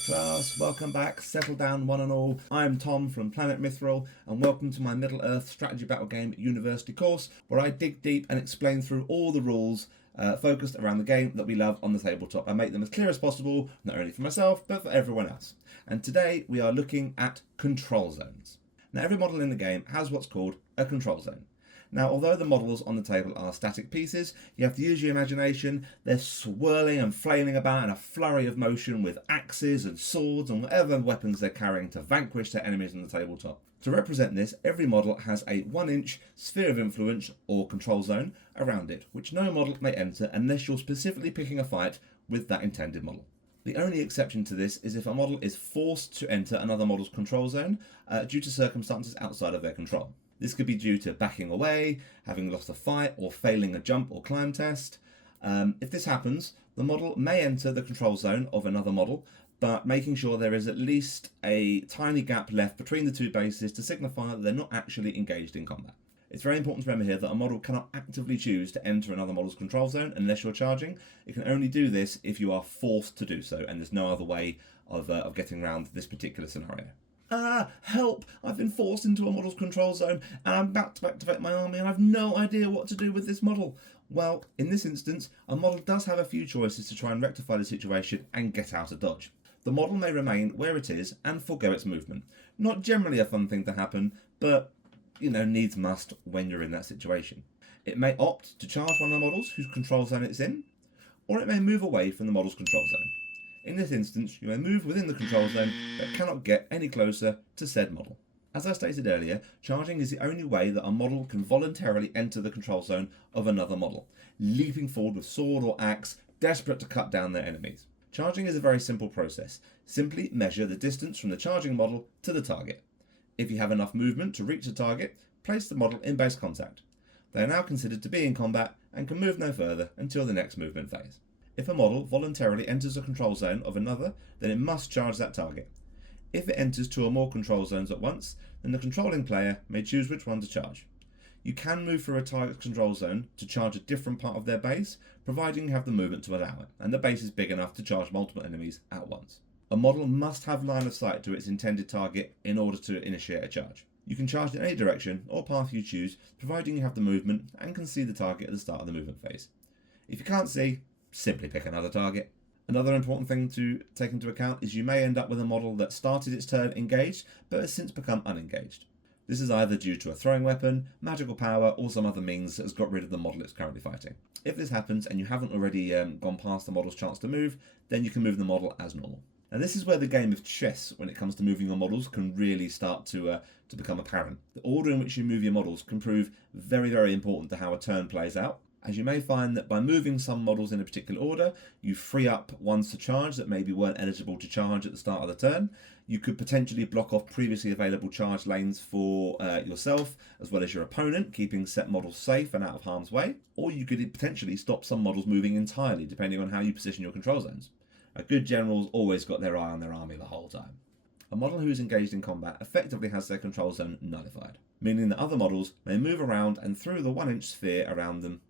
Class, welcome back, settle down one and all. I'm Tom from PlanetMithril and welcome to my Middle-earth strategy battle game university course where I dig deep and explain through all the rules focused around the game that we love on the tabletop and make them as clear as possible, not only for myself but for everyone else. And today we are looking at control zones. Now every model in the game has what's called a control zone. Now, although the models on the table are static pieces, you have to use your imagination. They're swirling and flailing about in a flurry of motion with axes and swords and whatever weapons they're carrying to vanquish their enemies on the tabletop. To represent this, every model has a 1-inch sphere of influence or control zone around it, which no model may enter unless you're specifically picking a fight with that intended model. The only exception to this is if a model is forced to enter another model's control zone due to circumstances outside of their control. This could be due to backing away, having lost a fight, or failing a jump or climb test. If this happens, the model may enter the control zone of another model, but making sure there is at least a tiny gap left between the two bases to signify that they're not actually engaged in combat. It's very important to remember here that a model cannot actively choose to enter another model's control zone unless you're charging. It can only do this if you are forced to do so, and there's no other way of getting around this particular scenario. Help! I've been forced into a model's control zone and I'm about to activate my army and I've no idea what to do with this model. Well, in this instance, a model does have a few choices to try and rectify the situation and get out of dodge. The model may remain where it is and forego its movement. Not generally a fun thing to happen, but, needs must when you're in that situation. It may opt to charge one of the models whose control zone it's in, or it may move away from the model's control zone. In this instance, you may move within the control zone but cannot get any closer to said model. As I stated earlier, charging is the only way that a model can voluntarily enter the control zone of another model, leaping forward with sword or axe, desperate to cut down their enemies. Charging is a very simple process. Simply measure the distance from the charging model to the target. If you have enough movement to reach the target, place the model in base contact. They are now considered to be in combat and can move no further until the next movement phase. If a model voluntarily enters a control zone of another, then it must charge that target. If it enters 2 or more control zones at once, then the controlling player may choose which one to charge. You can move through a target's control zone to charge a different part of their base, providing you have the movement to allow it, and the base is big enough to charge multiple enemies at once. A model must have line of sight to its intended target in order to initiate a charge. You can charge in any direction or path you choose, providing you have the movement and can see the target at the start of the movement phase. If you can't see, simply pick another target. Another important thing to take into account is you may end up with a model that started its turn engaged but has since become unengaged. This is either due to a throwing weapon, magical power, or some other means that has got rid of the model it's currently fighting. If this happens and you haven't already gone past the model's chance to move, then you can move the model as normal. And this is where the game of chess, when it comes to moving your models, can really start to become apparent. The order in which you move your models can prove very, very important to how a turn plays out, as you may find that by moving some models in a particular order, you free up ones to charge that maybe weren't eligible to charge at the start of the turn. You could potentially block off previously available charge lanes for yourself as well as your opponent, keeping set models safe and out of harm's way. Or you could potentially stop some models moving entirely, depending on how you position your control zones. A good general's always got their eye on their army the whole time. A model who is engaged in combat effectively has their control zone nullified, meaning that other models may move around and through the 1-inch sphere around them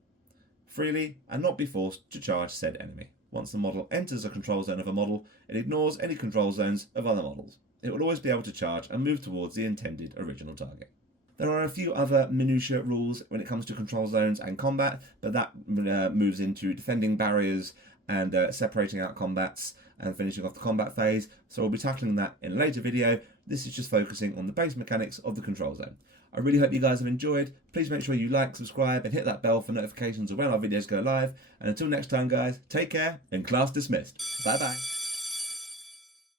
freely and not be forced to charge said enemy. Once the model enters a control zone of a model, it ignores any control zones of other models. It will always be able to charge and move towards the intended original target. There are a few other minutiae rules when it comes to control zones and combat, but that moves into defending barriers and separating out combats and finishing off the combat phase, so we'll be tackling that in a later video. This is just focusing on the base mechanics of the control zone. I really hope you guys have enjoyed. Please make sure you like, subscribe, and hit that bell for notifications of when our videos go live. And until next time, guys, take care and class dismissed. Bye bye.